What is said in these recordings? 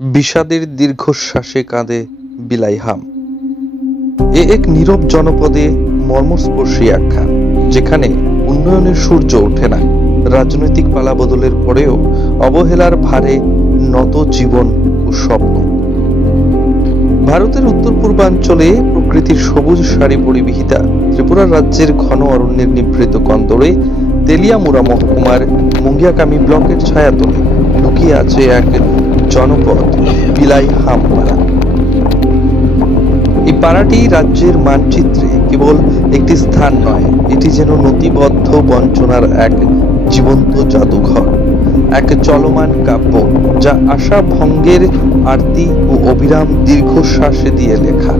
বিষাদের দীর্ঘশ্বাসে কাঁদে বিলাইহাম। এ এক নীরব জনপদে মর্মস্পর্শী আখ্যান, যেখানে উন্নয়নের সূর্য ওঠে না, রাজনৈতিক পালাবদলের পরেও অবহেলার ভারে নত জীবন ও স্বপ্ন। ভারতের উত্তর পূর্বাঞ্চলে প্রকৃতির সবুজ সারি পরিবিহিতা ত্রিপুরা রাজ্যের ঘন অরণ্যের নিভৃত কন্দরে তেলিয়ামুড়া মহকুমার মুঙ্গিয়াকামি ব্লকের ছায়াতলে লুকিয়ে আছে এক জনপদ, বিলাইহাম পাড়া। এই পাড়াটি রাজ্যের মানচিত্রে কেবল একটি স্থান নয়, এটি যেন নথিবদ্ধ বঞ্চনার এক জীবন্ত জাদুঘর, এক চলমান কাব্য, যা আশা ভঙ্গের আরতি ও অবিরাম দীর্ঘশ্বাসে দিয়ে লেখা।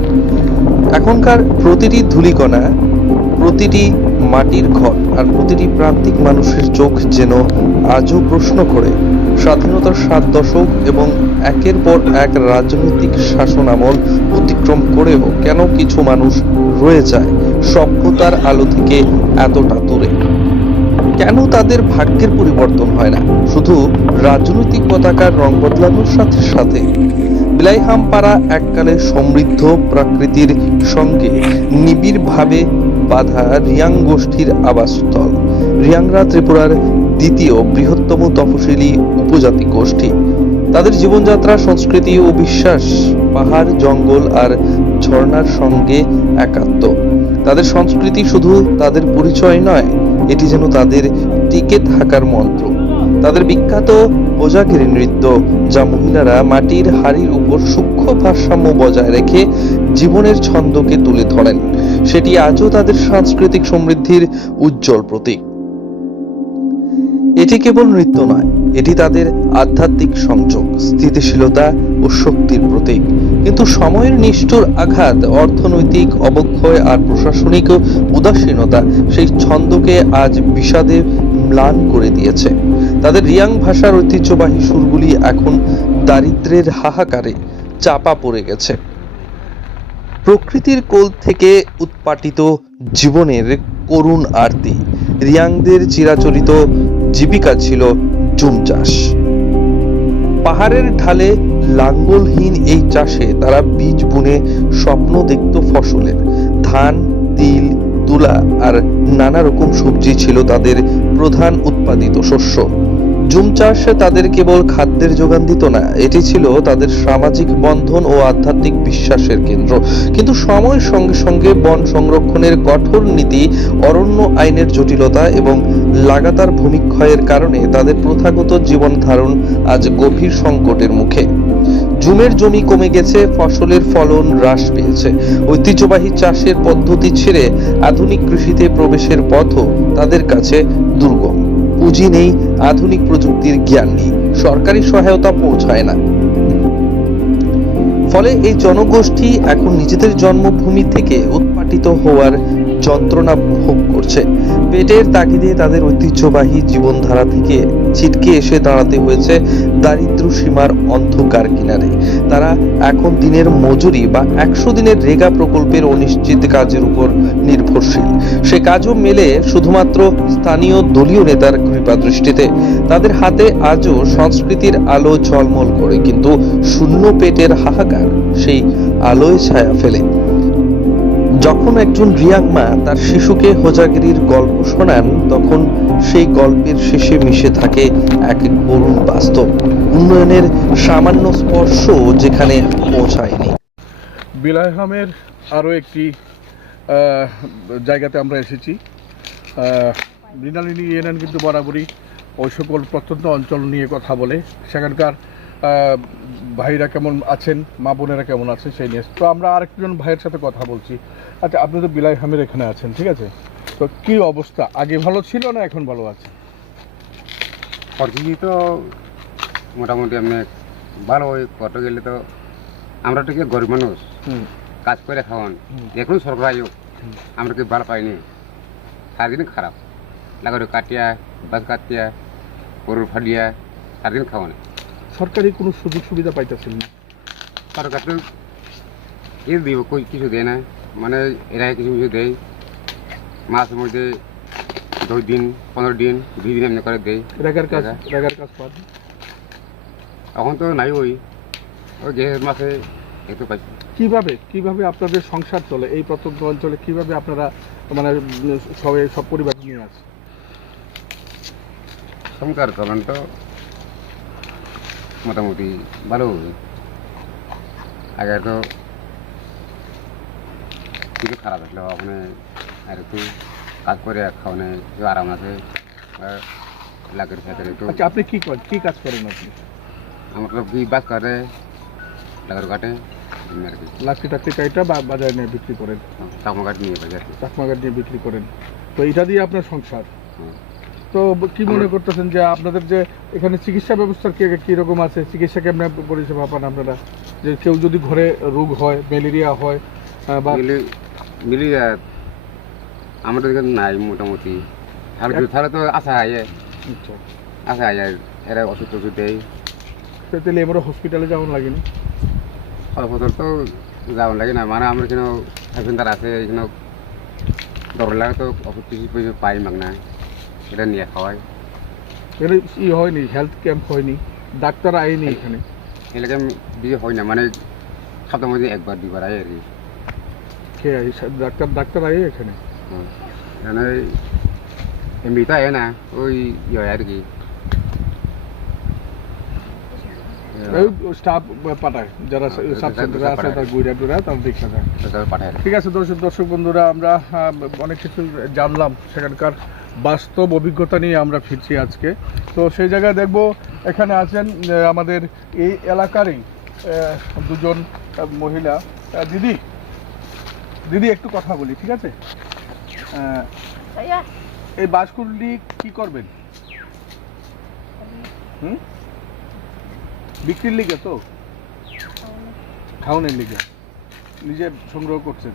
এখনকার প্রতিটি ধূলিকণা, প্রতিটি মাটির ঘর আর প্রতিটি প্রান্তিক মানুষের চোখ যেন আজও প্রশ্ন করে, স্বাধীনতার 7 দশক এবং একের পর এক রাজনৈতিক শাসন আমল অতিক্রম করেও কেন কিছু মানুষ রয়ে যায় সভ্যতার আলো থেকে এতটা দূরে? কেন তাদের ভাগ্যের পরিবর্তন হয় না শুধু রাজনৈতিক পতাকার রং বদলানোর সাথে সাথে? বিলাইহাম পাড়া এককালে সমৃদ্ধ প্রকৃতির সঙ্গে নিবিড়ভাবে বাঁধা রিয়াং গোষ্ঠীর আবাসস্থল। রিয়াংরা ত্রিপুরার দ্বিতীয় বৃহত্তম তপশিলি উপজাতি গোষ্ঠী। তাদের জীবনযাত্রা, সংস্কৃতি ও বিশ্বাস পাহাড়, জঙ্গল আর ঝর্ণার সঙ্গে একাত্ম। তাদের সংস্কৃতি শুধু তাদের পরিচয় নয়, এটি যেন তাদের টিকে থাকার মন্ত্র। তাদের বিখ্যাত কোজাগিরি নৃত্য, যা মহিলারা মাটির হাড়ির উপর সূক্ষ্ম ভারসাম্য বজায় রেখে জীবনের ছন্দকে তুলে ধরেন, সেটি আজও তাদের সাংস্কৃতিক সমৃদ্ধির উজ্জ্বল প্রতীক। এটি কেবল নৃত্য নয়, এটি তাদের আধ্যাত্মিক সংযোগ, স্থিতিশীলতা ও শক্তির প্রতীক। কিন্তু সময়ের নিষ্ঠুর আঘাত, অর্থনৈতিক অবক্ষয় আর প্রশাসনিক উদাসীনতা সেই ছন্দকে আজ বিষাদে ম্লান করে দিয়েছে। তাদের রিয়াং ভাষার ঐতিহ্যবাহী সুরগুলি এখন দারিদ্র্যের হাহাকারে চাপা পড়ে গেছে। প্রকৃতির কোল থেকে উৎপাটিত জীবনের করুণ আরতি। রিয়াংদের চিরাচরিত জীবিকা ছিল জুম চাষ। পাহাড়ের ঢালে লাঙ্গলহীন এই চাষে তারা বীজ বুনে স্বপ্ন দেখত ফসলের। ধান, তিল, তুলা আর নানা রকম সবজি ছিল তাদের প্রধান উৎপাদিত শস্য। জুম চাষ তাদের কেবল খাদ্যের যোগান দিত না, এটি ছিল তাদের সামাজিক বন্ধন ও আধ্যাত্মিক বিশ্বাসের কেন্দ্র। কিন্তু সময়ের সঙ্গে সঙ্গে বন সংরক্ষণের কঠোর নীতি, অরণ্য আইনের জটিলতা এবং লাগাতার ভূমিক্ষয়ের কারণে তাদের প্রথাগত জীবন ধারণ আজ গভীর সংকটের মুখে। জুমের জমি কমে গেছে, ফসলের ফলন হ্রাস পেয়েছে। ঐতিহ্যবাহী চাষের পদ্ধতি ছেড়ে আধুনিক কৃষিতে প্রবেশের পথও তাদের কাছে দুর্গম। পুঁজি নেই, আধুনিক প্রযুক্তির জ্ঞান নেই, সরকারি সহায়তা পৌঁছায় না। ফলে এই জনগোষ্ঠী এখন নিজেদের জন্মভূমি থেকে উৎপাটিত হওয়ার যন্ত্রণা ভোগ করছে। পেটের তাগিদে তাদের ঐতিহ্যবাহী জীবনধারা থেকে ছিটকে এসে দাঁড়াতে হয়েছে দারিদ্র সীমার অন্ধকার কিনারে। তারা এখন দিনের মজুরি বা 100 দিনের রেগা প্রকল্পের অনিশ্চিত কাজের উপর নির্ভরশীল। সে কাজও মেলে শুধুমাত্র স্থানীয় দলীয় নেতার কৃপা দৃষ্টিতে। তাদের হাতে আজও সংস্কৃতির আলো ঝলমল করে, কিন্তু শূন্য পেটের হাহাকার সেই আলোয় ছায়া ফেলে। যখন একজন রিয়াং মা তার শিশুকে হোজাগিরির গল্প শোনান, তখন সেই গল্পের শেষে মিশে থাকে এক করুণ বাস্তব, উন্নয়নের সামান্য স্পর্শ যেখানে পৌঁছায়নি। বিলাইহামের আরও একটি জায়গাতে আমরা এসেছি। মৃণালিনী ইউনিয়ন কিন্তু বরাবরই ওই সকল প্রত্যন্ত অঞ্চল নিয়ে কথা বলে, সেখানকার ভাইরা কেমন আছেন, মা বোনেরা কেমন আছেন সেই নিয়ে। তো আমরা আরেকজন ভাইয়ের সাথে কথা বলছি। আচ্ছা, আপনি তো বিলাইহামের এখানে আছেন, ঠিক আছে, তো কী অবস্থা? আগে ভালো ছিল না এখন ভালো আছে? পরিস্থিতি তো মোটামুটি আমি ভালো, ওই কত গেলে তো আমরা তো কি গরিব মানুষ, কাজ করে খাওয়ান, দেখুন সরকার আয়োগ আমরা কি ভালো পাইনি, সারাদিন খারাপ লাগারে কাটিয়া, বাস কাটিয়া, গরুর ফাটিয়া সারাদিন খাওয়ানো। সরকারি কোনো সুযোগ সুবিধা পাইতেছেন না? সরকার তো কি দিব, কই কিছু দেয় না, মানে এরা কিছু কিছু দেয়, মাসের মধ্যে 2 দিন 15 দিন 2 দিন এমনি করে দেয়। রেগার কাজ পান? এখন তো নাই, ওই ওই গ্যাসের মাসে একটু পাইছি। কিভাবে আপনাদের সংসার চলে এই প্রত্যন্ত অঞ্চলে? কিভাবে আপনারা মানে সব পরিবার নিয়ে আছে? সংসার চলেন তো মোটামুটি ভালো। আগে তো কিছু খারাপ আসলো, ওখানে আর একটু কাজ করে খাওয়ানে একটু আরাম আছে। লাকের সাথে একটু আচ্ছা, আপনি কি কাজ করেন আপনি? আমার তো কি বাস কাটে, লাকের কাটে আর কি, লাকড়ি টাকড়ি কাইটা বা বাজারে নিয়ে বিক্রি করেন? চাকমা কাঠ নিয়ে বাজার। চাকমা কাঠ নিয়ে বিক্রি করেন, তো এটা দিয়ে আপনার সংসার। হুম। তো কি মনে করতেছেন যে আপনাদের যে এখানে চিকিৎসা ব্যবস্থার কীরকম আছে? চিকিৎসা কেমন পরিষেবা পান আপনারা? যে কেউ যদি ঘরে রোগ হয়, ম্যালেরিয়া হয় বা মিলি আমাদের এখানে নাই মোটামুটি। তাহলে তো আসা আয় আসা আয় এরা ওষুধ টষুধ দেয়। তাহলে আমরা হসপিটালে যাওয়ার লাগেনি? ফসল তো যাওয়ার লাগে না, মানে আমরা এখানে সেন্টার আছে, এখানে দরকার লাগে তো ওষুধ টষুধ পাই মাগ না, এটা নিয়ে খাওয়াই। এখানে হয়নি, হেলথ ক্যাম্প হয়নি, ডাক্তার আয়নি এখানে? এলাকায় বিয়ে হয় না, মানে সপ্তাহের মধ্যে একবার দুবার আয় আর কি। কে আয়? ডাক্তার আয় এখানে? মানে এমনি তো আয় না, ওই ইয়ে হয় আর কি, স্টাফ পাঠায়, যারা সাব সেন্টারে আছে তারা ঘুরে ঘুরে তারা দেখা যায়। পাঠায়। ঠিক আছে দর্শক বন্ধুরা, আমরা অনেক কিছু জানলাম, সেখানকার বাস্তব অভিজ্ঞতা নিয়ে আমরা ফিরছি আজকে। তো সেই জায়গায় দেখব এখানে আছেন আমাদের এই এলাকারই দুজন মহিলা। দিদি একটু কথা বলি, ঠিক আছে? এই বাঁশকুড়ি কি করবেন? বিক্রির লিগে তো খাওয়ানোর লিগে নিজে সংগ্রহ করছেন?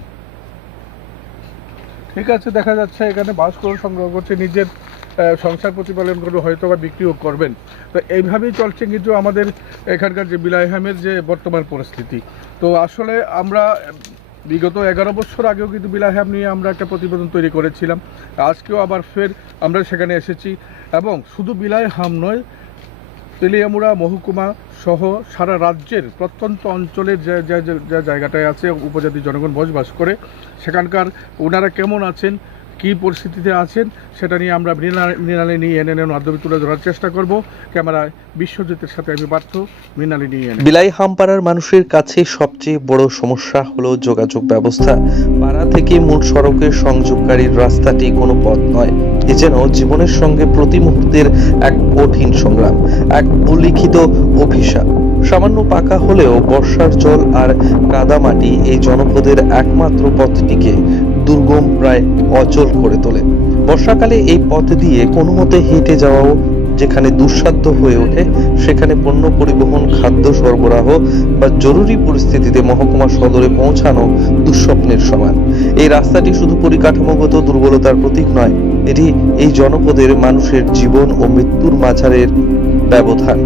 ঠিক আছে, দেখা যাচ্ছে এখানে বাঁশকুড়ি সংগ্রহ করছে, নিজের সংসার প্রতিপালন করবে, হয়তো বা বিক্রিও করবেন। তো এইভাবেই চলছে কিন্তু আমাদের এখানকার যে বিলাইহামের যে বর্তমান পরিস্থিতি। তো আসলে আমরা বিগত 11 বছর আগেও কিন্তু বিলাইহাম নিয়ে আমরা একটা প্রতিবেদন তৈরি করেছিলাম, আজকেও আবার ফের আমরা সেখানে এসেছি। এবং শুধু বিলাইহাম নয়, তেলিয়ামুড়া মহকুমা সহ সারা রাজ্যের প্রত্যন্ত অঞ্চলের যে জায়গাটায় আছে উপজাতি জনগণ বসবাস করে, সেখানকার ওনারা কেমন আছেন, কী পরিস্থিতিতে আছেন, সেটা নিয়ে আমরা মৃণালী নিয়ে এনএনের মাধ্যমে তুলে ধরার চেষ্টা করব। ক্যামেরায় বিশ্বজিতের সাথে আমি পার্থ, মৃণালী নিয়ে এনে। বিলাইহাম পাড়ার মানুষের কাছে সবচেয়ে বড় সমস্যা হলো যোগাযোগ ব্যবস্থা। পাড়া থেকে মূল সড়কের সংযোগকারীর রাস্তাটি কোনো পথ নয়, এ যেন জীবনের সঙ্গে প্রতি মুহূর্তের এক কঠিন সংগ্রাম, এক উল্লিখিত অভিশাপ। সামান্য পাকা হলেও বর্ষার জল আর কাদামাটি এই জনপদের একমাত্র পথটিকে দুর্গম প্রায় অচল করে তোলে। বর্ষাকালে এই পথ দিয়ে কোনো মতে হেঁটে যাওয়াও যেখানে দুঃসাধ্য হয়ে ওঠে, সেখানে পণ্য পরিবহন, খাদ্য সরবরাহ বা জরুরি পরিস্থিতিতে মহকুমা সদরে পৌঁছানো দুঃস্বপ্নের সমান। এই রাস্তাটি শুধু পরিকাঠামোগত দুর্বলতার প্রতীক নয়, এটি এই জনপদের মানুষের জীবন ও মৃত্যুর মাঝারের ব্যবধান।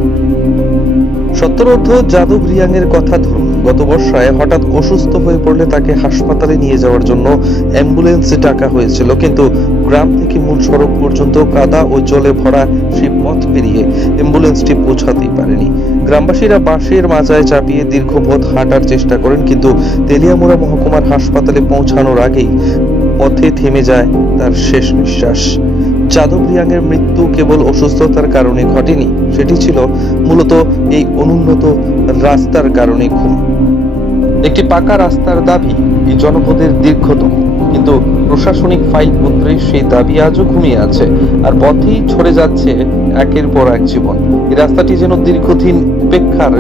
সত্তরোর্ধ্ব যাদব রিয়াংয়ের কথা ধরুন, গত বর্ষায় হঠাৎ অসুস্থ হয়ে পড়লে তাকে হাসপাতালে নিয়ে যাওয়ার জন্য অ্যাম্বুলেন্স ডাকা হয়েছিল, কিন্তু গ্রাম থেকে মূল সড়ক পর্যন্ত কাদা ও জলে ভরা সেই পথ পেরিয়ে অ্যাম্বুলেন্সটি পৌঁছাতেই পারেনি। গ্রামবাসীরা বাঁশের মাচায় চাপিয়ে দীর্ঘ পথ হাঁটার চেষ্টা করেন, কিন্তু তেলিয়ামুড়া মহকুমার হাসপাতালে পৌঁছানোর আগেই পথে থেমে যায় তার শেষ নিঃশ্বাস। যাদব রিয়াংয়ের মৃত্যু কেবল অসুস্থতার কারণে ঘটেনি, সেটি ছিল মূলত এই অনুন্নত রাস্তার কারণে ঘুম। একটি পাকা রাস্তার দাবি এই জনপদের দীর্ঘতম, কিন্তু প্রশাসনিক ফাইল পত্রে সেই দাবি আজও ঘুমিয়ে আছে, আর পথেই ছড়ে যাচ্ছে একের পর এক জীবন। এই রাস্তাটি যেন দীর্ঘদিন উপেক্ষার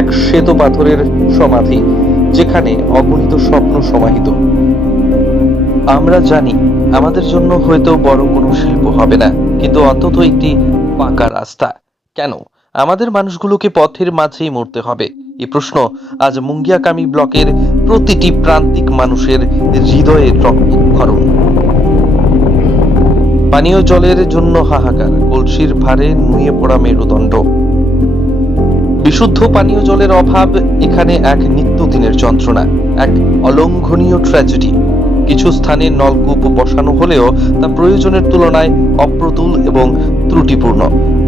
এক শ্বেত পাথরের সমাধি, যেখানে অগণিত স্বপ্ন সমাহিত। আমরা জানি আমাদের জন্য হয়তো বড় কোনো শিল্প হবে না, কিন্তু অন্তত একটি পাকা রাস্তা কেন আমাদের মানুষগুলোকে পথের মাঝেই মরতে হবে? এই প্রশ্ন আজ মুঙ্গিয়াকামী ব্লকের প্রতিটি প্রান্তিক মানুষের হৃদয়ের রক্তক্ষরণ। পানীয় জলের জন্য হাহাকার, কলসির ভারে নুয়ে পড়া মেরুদণ্ড। বিশুদ্ধ পানীয় জলের অভাব এখানে এক নিত্যদিনের যন্ত্রণা, এক অলঙ্ঘনীয় ট্র্যাজেডি। কিছু স্থানে নলকূপ বসানো হলেও তা প্রয়োজনের তুলনায় অপ্রতুল এবং ত্রুটিপূর্ণ।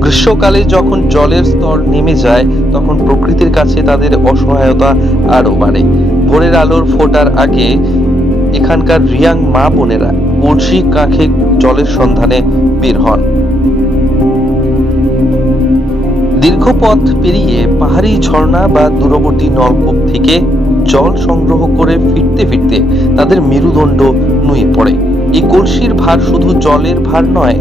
গ্রীষ্মকালে যখন জলের স্তর নেমে যায় তখন প্রকৃতির কাছে তাদের অসহায়তা আরো বাড়ে। ভোরের আলোর ফোটার আগে এখানকার রিয়াং মা বোনেরা কলসি কাঁখে জলের সন্ধানে বের হন। দীর্ঘ পথ পেরিয়ে পাহাড়ি ঝর্ণা বা দূরবর্তী নলকূপ থেকে জল সংগ্রহ করে ফিরতে ফিরতে তাদের মেরুদণ্ড নুয়ে পড়ে। এই কলসির ভার শুধু জলের ভার নয়,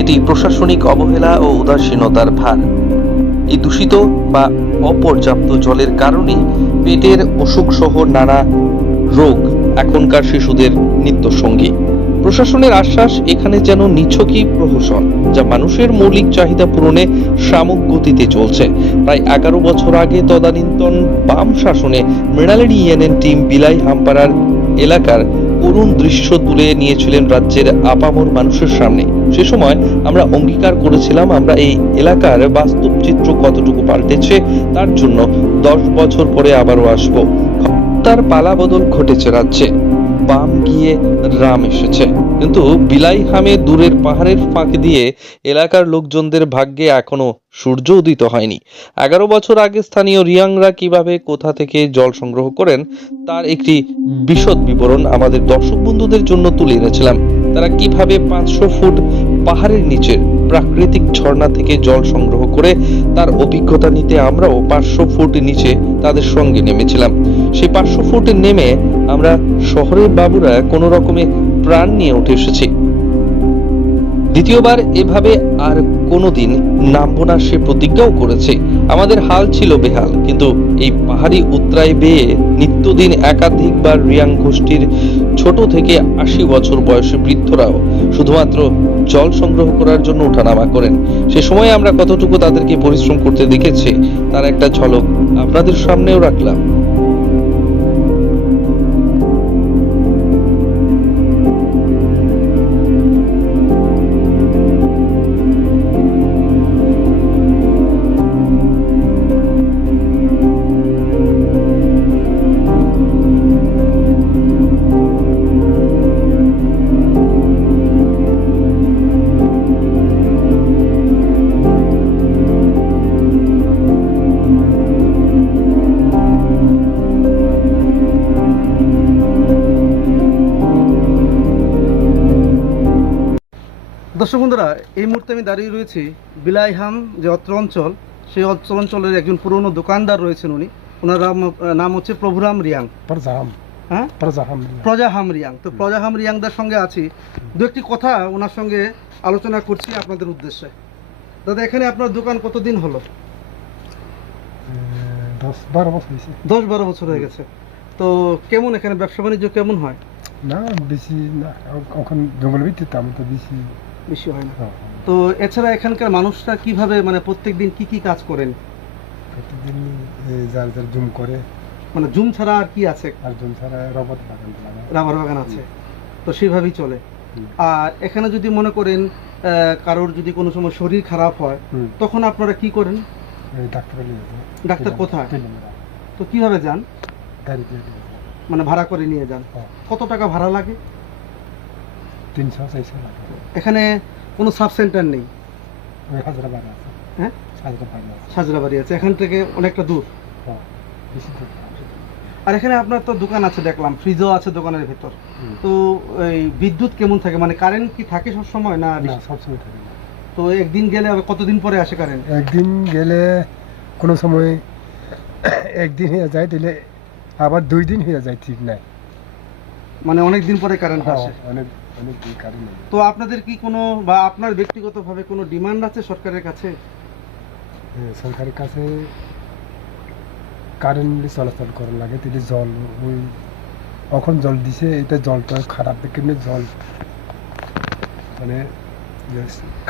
এটি প্রশাসনিক অবহেলা ও উদাসীনতার ভার। এই দূষিত বা অপর্যাপ্ত জলের কারণে পেটের অসুখ সহ নানা রোগ এখনকার শিশুদের নিত্যসঙ্গী। প্রশাসনের আশ্বাস এখানে যেন নিছকই প্রহসন, যা মানুষের মৌলিক চাহিদা পূরণে সাময়িক গতিতে চলছে। প্রায় 11 বছর আগে তদানীন্তন বাম শাসনে মৃণালিনী ইএনএন টিম বিলাই হামপাড়ার এলাকার করুণ দৃশ্য তুলে নিয়েছিলেন রাজ্যের আপামর মানুষের সামনে। সে সময় আমরা অঙ্গীকার করেছিলাম আমরা এই এলাকার বাস্তব চিত্র কতটুকু পাল্টেছে তার জন্য 10 বছর পরে আবারও আসব। তার পালা বদল ঘটেছে রাজ্যে, বাম গিয়ে রাম এসেছে, কিন্তু বিলাই হামে দূরের পাহাড়ের ফাঁক দিয়ে এলাকার লোকজনদের ভাগ্যে এখনো সূর্য উদিত হয়নি। 11 বছর আগে স্থানীয় রিয়াংরা কিভাবে কোথা থেকে জল সংগ্রহ করেন তার একটি বিশদ বিবরণ আমাদের দর্শক বন্ধুদের জন্য তুলে এনেছিলাম। তারা কিভাবে 500 ফুট পাহাড়ের নিচের প্রাকৃতিক ঝর্ণা থেকে জল সংগ্রহ করে তার অভিজ্ঞতা নিতে আমরাও 500 ফুট নিচে তাদের সঙ্গে নেমেছিলাম। সেই 500 ফুট নেমে আমরা শহরের বাবুরা কোনো রকমে প্রাণ নিয়ে উঠে এসেছি। দ্বিতীয়বার এভাবে আর কোনোদিন নামবো না সে প্রতিজ্ঞাও করেছে। আমাদের হাল ছিল বেহাল, কিন্তু এই পাহাড়ি উতরাই বেয়ে নিত্যদিন একাধিকবার রিয়াং গোষ্ঠীর ছোট থেকে 80 বছর বয়সী বৃদ্ধরাও শুধুমাত্র জল সংগ্রহ করার জন্য ওঠানামা করেন। সে সময় আমরা কতটুকু তাদেরকে পরিশ্রম করতে দেখেছি তার একটা ঝলক আপনাদের সামনেও রাখলাম। দর্শক বন্ধুরা, এই মুহূর্তে আমি দাঁড়িয়ে রয়েছি বিলাইহাম যে অত্র অঞ্চল, সেই অঞ্চলের একজন পুরনো দোকানদার রয়েছেন। ওনার নাম হচ্ছে প্রভুরাম রিয়াং, হ্যাঁ প্রজাহাম রিয়াং। তো প্রজাহাম রিয়াংদার সঙ্গে আছি, দু একটি কথা ওনার সঙ্গে আলোচনা করছি আপনাদের উদ্দেশ্যে। দাদা, এখানে আপনার দোকান কতদিন হলো? 10-12 বছর হয়ে গেছে। তো কেমন এখানে ব্যবসা বাণিজ্য কেমন হয়? না বেশি না, এখন জঙ্গল ভিত্তিতে আমি তো বেশি হয় না। তো এছাড়া এখানকার মানুষরা কিভাবে মানে প্রত্যেক দিন কি কি কাজ করেন? প্রতিদিন যার যার জুম করে, মানে জুম ছাড়া আর কি আছে? আর জুম ছাড়া রাবার বাগান আছে, তো সেইভাবেই চলে। আর এখানে যদি মনে করেন কারোর যদি কোনো সময় শরীর খারাপ হয় তখন আপনারা কি করেন? ডাক্তার কোথায়? তো কিভাবে যান? মানে ভাড়া করে নিয়ে যান। কত টাকা ভাড়া লাগে? 300-400 লাগে। এখানে কোনো সাব সেন্টার নেই? হ্যাঁ, সাজরাবাড়ি আছে, এখান থেকে অনেকটা দূর। আর এখানে আপনার তো দোকান আছে দেখলাম, ফ্রিজও আছে দোকানের ভেতর। তো এই বিদ্যুৎ কেমন থাকে, মানে কারেন্ট কি থাকে সব সময়? না সবসময় থাকে না। তো একদিন গেলে কতদিন পরে আসে কারেন্ট? একদিন গেলে কোনো সময় একদিন হয়ে যায়, দিলে আবার 2 দিন হয়ে যায়, ঠিক নাই। মানে অনেক দিন পরে কারেন্ট আসে। অনেক দিন কারেন্ট। তো আপনাদের কি কোনো বা আপনার ব্যক্তিগতভাবে কোনো ডিমান্ড আছে সরকারের কাছে? সরকারের কাছে কারেন্ট চলাচল করার লাগে, তাহলে জল ওই এখন জল দিছে, এটা জলটা খারাপ, কেমনি জল মানে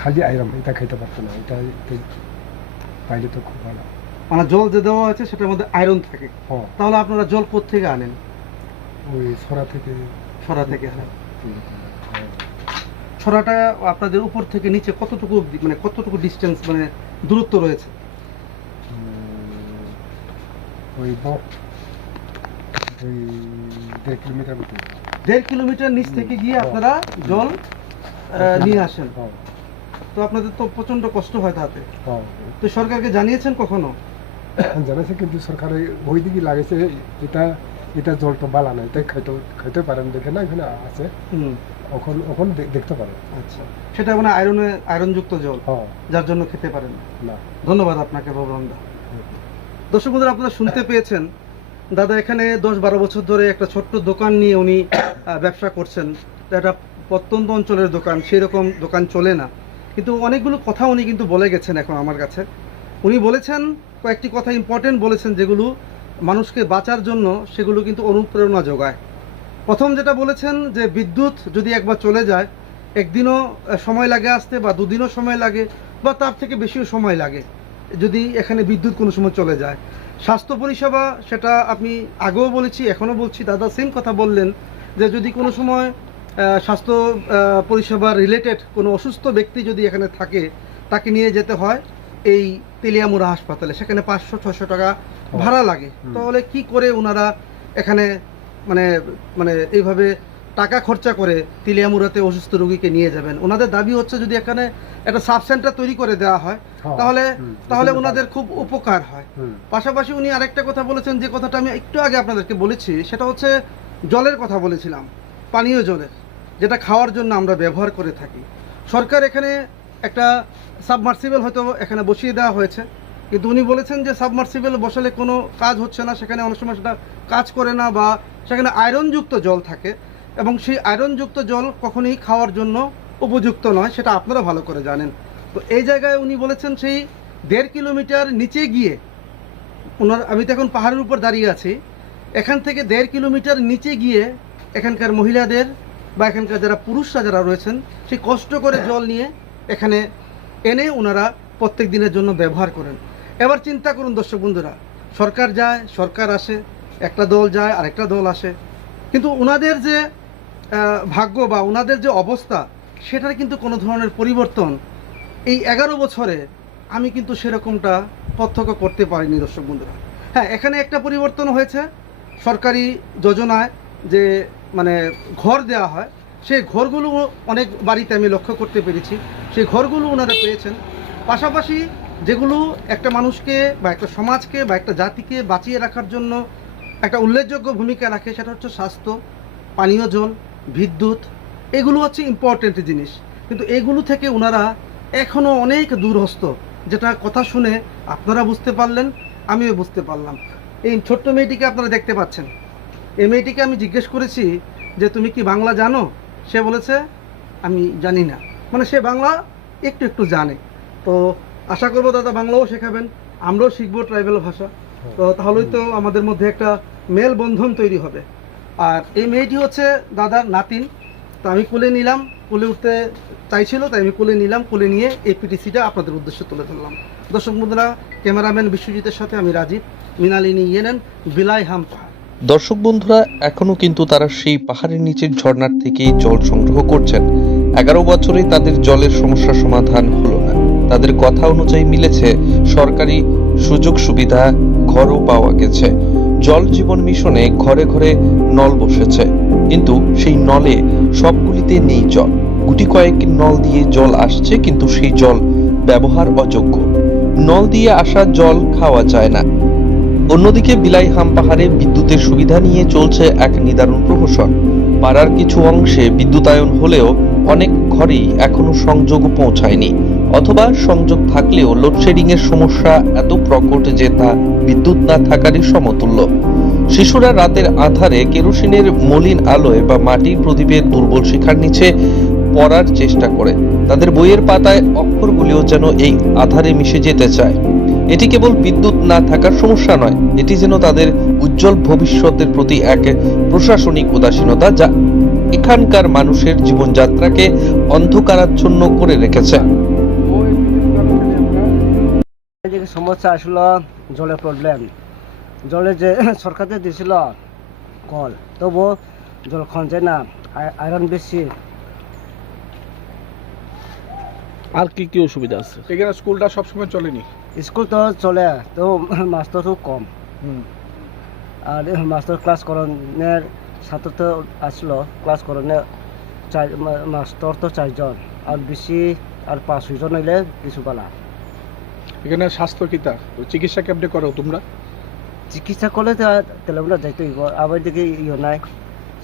খালি আইরাম, এটা খাইতে পারতো না, এটা পাইলে তো খুব ভালো। মানে জল যে দেওয়া আছে সেটার মধ্যে আয়রন থাকে। তাহলে আপনারা জল কোত্থেকে আনেন? ওই ছড়া থেকে। হয়। ছড়াটা আপনাদের উপর থেকে নিচে কতটুকু, মানে কতটুকু ডিস্টেন্স, মানে দূরত্ব রয়েছে? ওই 1.5 কিলোমিটার মতো। 1.5 কিলোমিটার নিচ থেকে গিয়ে আপনারা জল নিয়ে আসেন। তো আপনাদের তো প্রচন্ড কষ্ট হয় তাতে। হ্যাঁ তো সরকারকে জানিয়েছেন কখনো? জানাইছে কিন্তু সরকারে ওই দিকে লাগেছে এটা এটা জলটা বালা না, এটা খাইতে পারেন দেখে না এখানে আছে, হুম, এখন দেখতে পারেন। আচ্ছা, সেটা মানে আয়রনযুক্ত জল, হ্যাঁ যার জন্য খেতে পারেন না। না ধন্যবাদ আপনাকে প্রভুরামদা। দর্শক বন্ধুরা, আপনারা শুনতে পেয়েছেন, দাদা এখানে 10-12 বছর ধরে একটা ছোট্ট দোকান নিয়ে উনি ব্যবসা করছেন। এটা প্রত্যন্ত অঞ্চলের দোকান, সেই রকম দোকান চলে না, কিন্তু অনেকগুলো কথা উনি কিন্তু বলে গেছেন এখন আমার কাছে। উনি বলেছেন কয়েকটি কথা ইম্পর্টেন্ট বলেছেন, যেগুলো মানুষকে বাঁচার জন্য সেগুলো কিন্তু অনুপ্রেরণা যোগায়। প্রথম যেটা বলেছেন যে বিদ্যুৎ যদি একবার চলে যায়, একদিনও সময় লাগে আসতে, বা দুদিনও সময় লাগে, বা তার থেকে বেশিও সময় লাগে যদি এখানে বিদ্যুৎ কোনো সময় চলে যায়। স্বাস্থ্য পরিষেবা, সেটা আমি আগেও বলেছি, এখনও বলছি, দাদা সেম কথা বললেন যে যদি কোনো সময় স্বাস্থ্য পরিষেবা রিলেটেড কোনো অসুস্থ ব্যক্তি যদি এখানে থাকে, তাকে নিয়ে যেতে হয় এই তেলিয়ামুড়া হাসপাতালে, সেখানে 500-600 টাকা ভাড়া লাগে। তাহলে কি করে ওনারা এখানে মানে মানে এইভাবে টাকা খরচা করে তেলিয়ামুড়াতে অসুস্থ রোগীকে নিয়ে যাবেন? ওনাদের দাবি হচ্ছে যদি এখানে একটা সাব সেন্টার তৈরি করে দেওয়া হয়, তাহলে ওনাদের খুব উপকার হয়। পাশাপাশি উনি আরেকটা কথা বলেছেন, যে কথাটা আমি একটু আগে আপনাদেরকে বলেছি, সেটা হচ্ছে জলের কথা বলেছিলাম, পানীয় জলের, যেটা খাওয়ার জন্য আমরা ব্যবহার করে থাকি। সরকার এখানে একটা সাবমার্সিবল হয়তো এখানে বসিয়ে দেওয়া হয়েছে, কিন্তু উনি বলেছেন যে সাবমার্সিবল বসালে কোনো কাজ হচ্ছে না, সেখানে অনেক সময় সেটা কাজ করে না, বা সেখানে আয়রনযুক্ত জল থাকে, এবং সেই আয়রনযুক্ত জল কখনোই খাওয়ার জন্য উপযুক্ত নয়, সেটা আপনারা ভালো করে জানেন। তো এই জায়গায় উনি বলেছেন সেই 1.5 কিলোমিটার নিচে গিয়ে আমি তো এখন পাহাড়ের উপর দাঁড়িয়ে আছি, এখান থেকে 1.5 কিলোমিটার নিচে গিয়ে এখানকার মহিলাদের বা এখানকার যারা পুরুষরা যারা রয়েছেন, সেই কষ্ট করে জল নিয়ে এখানে এনে ওনারা প্রত্যেক দিনের জন্য ব্যবহার করেন। এবার চিন্তা করুন দর্শক বন্ধুরা, সরকার যায়, সরকার আসে, একটা দল যায়, আরেকটা দল আসে, কিন্তু ওনাদের যে ভাগ্য বা ওনাদের যে অবস্থা, সেটার কিন্তু কোনো ধরনের পরিবর্তন এই 11 বছরে আমি কিন্তু সেরকমটা প্রত্যক্ষ করতে পারিনি দর্শক বন্ধুরা। হ্যাঁ, এখানে একটা পরিবর্তন হয়েছে, সরকারি যোজনায় যে মানে ঘর দেওয়া হয়, সেই ঘরগুলো অনেক বাড়িতে আমি লক্ষ্য করতে পেরেছি, সেই ঘরগুলো ওনারা পেয়েছেন। পাশাপাশি যেগুলো একটা মানুষকে বা একটা সমাজকে বা একটা জাতিকে বাঁচিয়ে রাখার জন্য একটা উল্লেখযোগ্য ভূমিকা রাখে, সেটা হচ্ছে স্বাস্থ্য, পানীয় জল, বিদ্যুৎ, এগুলো হচ্ছে ইম্পর্টেন্ট জিনিস। কিন্তু এগুলো থেকে ওনারা এখনও অনেক দূরস্থ, যেটা কথা শুনে আপনারা বুঝতে পারলেন, আমিও বুঝতে পারলাম। এই ছোট্ট মেয়েটিকে আপনারা দেখতে পাচ্ছেন, এই মেয়েটিকে আমি জিজ্ঞেস করেছি যে তুমি কি বাংলা জানো? সে বলেছে আমি জানি না, মানে সে বাংলা একটু একটু জানে। তো আশা করবো দাদা বাংলাও শেখাবেন, আমরাও শিখবো ট্রাইবেল ভাষা, তো তাহলেই তো আমাদের মধ্যে একটা মেল বন্ধন তৈরি হবে। আর এই মেয়েটি হচ্ছে দাদার নাতিন, তো আমি কোলে নিলাম, কোলে উঠতে চাইছিল, তাই আমি কোলে নিলাম, কোলে নিয়ে এই পিটিসিটা আপনাদের উদ্দেশ্যে তুলে ধরলাম। দর্শক বন্ধুরা, ক্যামেরাম্যান বিশ্বজিতের সাথে আমি রাজীব, মৃণালিনী ইয়েনেন, বিলাইহাম পাহাড়। দর্শক বন্ধুরা, এখনো কিন্তু তারা সেই পাহাড়ের নিচের ঝর্ণার থেকেই জল সংগ্রহ করছেন। 11 বছরে তাদের জলের সমস্যা সমাধান হলো না। তাদের কথা অনুযায়ী মিলেছে সরকারি সুযোগ সুবিধা, ঘরও পাওয়া গেছে। জল জীবন মিশনে ঘরে ঘরে নল বসেছে, কিন্তু সেই নলে সবগুলিতে নেই জল। গুটি কয়েক নল দিয়ে জল আসছে, কিন্তু সেই জল ব্যবহার অযোগ্য। নল দিয়ে আসা জল খাওয়া যায় না। অন্যদিকে বিলাইহাম পাহাড়ে বিদ্যুতের সুবিধা নিয়ে চলছে এক নিদারুণ প্রহসন। পাড়ার কিছু অংশে বিদ্যুতায়ন হলেও অনেক ঘরেই এখনো সংযোগ পৌঁছায়নি, অথবা সংযোগ থাকলেও লোডশেডিং এর সমস্যা এত প্রকট যে তা বিদ্যুৎ না থাকারই সমতুল্য। শিশুরা রাতের আঁধারে কেরোসিনের মলিন আলোয় বা মাটির প্রদীপের দুর্বল শিখার নিচে পড়ার চেষ্টা করে। তাদের বইয়ের পাতায় অক্ষরগুলিও যেন এই আধারে মিশে যেতে চায়। এটি কেবল বিদ্যুৎ না থাকার সমস্যা নয়, এটি যেন তাদের উজ্জ্বল ভবিষ্যতের প্রতি এক প্রশাসনিক উদাসীনতা, যা এখানকার মানুষের জীবনযাত্রাকে অন্ধকারাচ্ছন্ন করে রেখেছে। এদিকে সমস্যা আসলো জলের প্রবলেম। জলে যে সরকারে দিয়েছিল কল, তবু জল খাওয়া যায় না, আয়রন বেশি। আর কি কি অসুবিধা আছে? এখানে স্কুলটা সবসময় চলেনি। স্কুল তো চলে, তো মাস্টার খুব কম। আর মাস্টার ক্লাস করানোর ছাত্র তো আসলো, ক্লাস করানোর মাস্টার তো 4 জন, আর বেশি আর 5-6 জন হইলে কিছু পালা এখানে স্বাস্থ্য কিতা চিকিৎসা কেমনে করো তোমরা? চিকিৎসা করলে তাহলে আমরা যাইতে হইব আবার দিকে ইয়ে নাই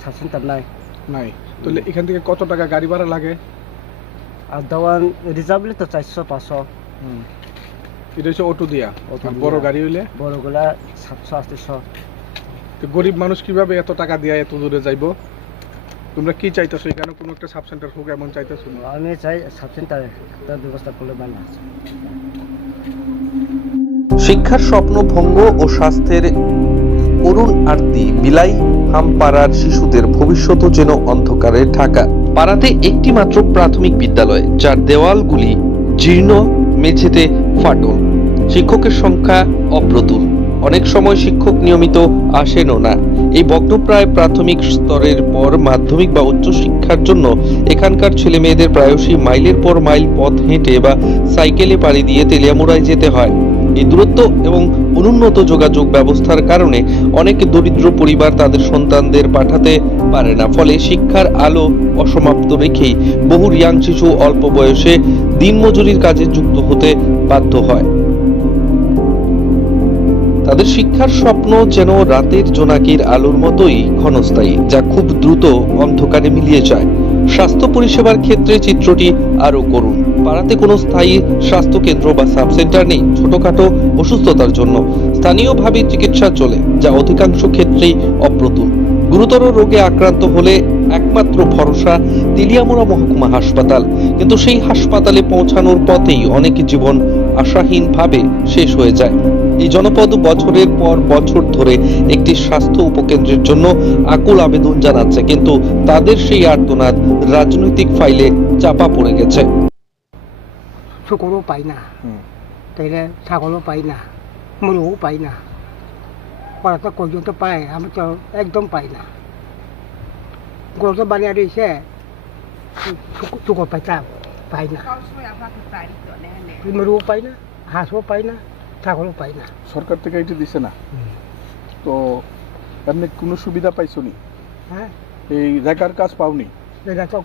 সাব সেন্টার নাই নাই, তাহলে এখান থেকে কত টাকা গাড়ি ভাড়া লাগে? আর দেওয়ান রিজার্ভলে তো 400-500 এটা হচ্ছে অটো দিয়া, অটো আর দিয়া। বড় গাড়ি হইলে বড়গুলা 700-800 তো গরিব মানুষ কিভাবে এত টাকা দিয়ে এত দূরে যাইবো? তোমরা কি চাইতেছো এখানে কোনো একটা সাব সেন্টার হোক এমন চাইতেছো না? আমি চাই সাব সেন্টারে তার ব্যবস্থা করলে ভালো আছে। শিক্ষার স্বপ্ন ভঙ্গ ও স্বাস্থ্যের করুণ আরতি বিলাই হামপাড়ার শিশুদের ভবিষ্যৎও যেন অন্ধকারে ঢাকা। পাড়াতে একটি মাত্র প্রাথমিক বিদ্যালয়, যার দেওয়ালগুলি জীর্ণ, মেঝেতে ফাটল, শিক্ষকের সংখ্যা অপ্রতুল, অনেক সময় শিক্ষক নিয়মিত আসেনও না। এই ভগ্নপ্রায় প্রাথমিক স্তরের পর মাধ্যমিক বা উচ্চশিক্ষার জন্য এখানকার ছেলে মেয়েদের প্রায়শই মাইলের পর মাইল পথ হেঁটে বা সাইকেলে পাড়ি দিয়ে তেলিয়ামুড়ায় যেতে হয়। এই দূরত্ব এবং অনুন্নত যোগাযোগ ব্যবস্থার কারণে অনেক দরিদ্র পরিবার তাদের সন্তানদের পাঠাতে পারে না, ফলে শিক্ষার আলো অসমাপ্ত রেখেই বহু রিয়াং শিশু অল্প বয়সে দিনমজুরির কাজে যুক্ত হতে বাধ্য হয়। তাদের শিক্ষার স্বপ্ন যেন রাতের জোনাকির আলোর মতোই ক্ষণস্থায়ী, যা খুব দ্রুত অন্ধকারে মিলিয়ে যায়। স্বাস্থ্য পরিষেবার ক্ষেত্রে চিত্রটি আরো করুণ। পাড়াতে কোনো স্থায়ী স্বাস্থ্য কেন্দ্র বা সাব সেন্টার নেই। ছোটখাটো অসুস্থতার জন্য স্থানীয়ভাবে চিকিৎসা চলে, যা অধিকাংশ ক্ষেত্রেই অপ্রতুল। গুরুতর রোগে আক্রান্ত হলে একমাত্র ভরসা তেলিয়ামুড়া মহকুমা হাসপাতাল, কিন্তু সেই হাসপাতালে পৌঁছানোর পথেই অনেক জীবন আশাহীনভাবে শেষ হয়ে যায়। এই জনপদ বছরের পর বছর ধরে একটি স্বাস্থ্য উপকেন্দ্রের জন্য আকুল আবেদন জানাচ্ছে, কিন্তু তাদের সেই আর্তনাদ রাজনৈতিক ফাইলে চাপা পড়ে গেছে। শুকরও পাই না, তাইলে ছাগলও পাই না, মুরগও পাই না। ওরা তো পর্যন্ত পায়, আমি তো একদম পাই না। গরু বানিয়ে রয়েছে, শুকর পাইতাম, পাই না। মুরগও পাই না, হাঁসও পাই না, ছাগলও পাই না। সরকার থেকে এটা দিছে না, তো এমনি কোনো সুবিধা পাইছো নি? হ্যাঁ, এই রেগার কাজ পাওনি? এটা তো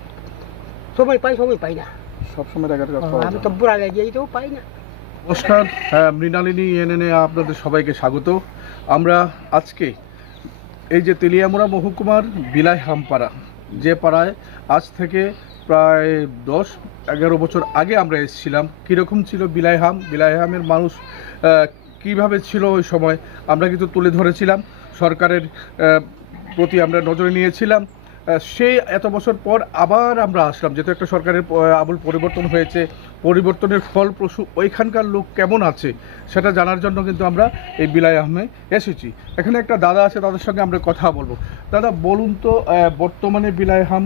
সময় পাই, সময় পাই না। সবসময় রেগার কাজ পাওয়া আমি যায় তো না। বুড়া লেগে তো পাই না। নমস্কার, মৃণালিনী এনএনএ আপনাদের সবাইকে স্বাগত। আমরা আজকে এই যে তেলিয়ামুড়া মহকুমার বিলাই হামপাড়া, যে পাড়ায় আজ থেকে প্রায় 10-11 বছর আগে আমরা এসেছিলাম। কীরকম ছিল বিলাইহামের মানুষ কিভাবে ছিল ওই সময় আমরা কিন্তু তুলে ধরেছিলাম, সরকারের প্রতি আমরা নজরে নিয়েছিলাম। সেই এত বছর পর আবার আমরা আসলাম, যেহেতু একটা সরকারের আমূল পরিবর্তন হয়েছে, পরিবর্তনের ফলপ্রসূ ওইখানকার লোক কেমন আছে সেটা জানার জন্য কিন্তু আমরা এই বিলাইহামে এসেছি। এখানে একটা দাদা আছে, তাদের সঙ্গে আমরা কথা বলবো। দাদা বলুন তো, বর্তমানে বিলাইহাম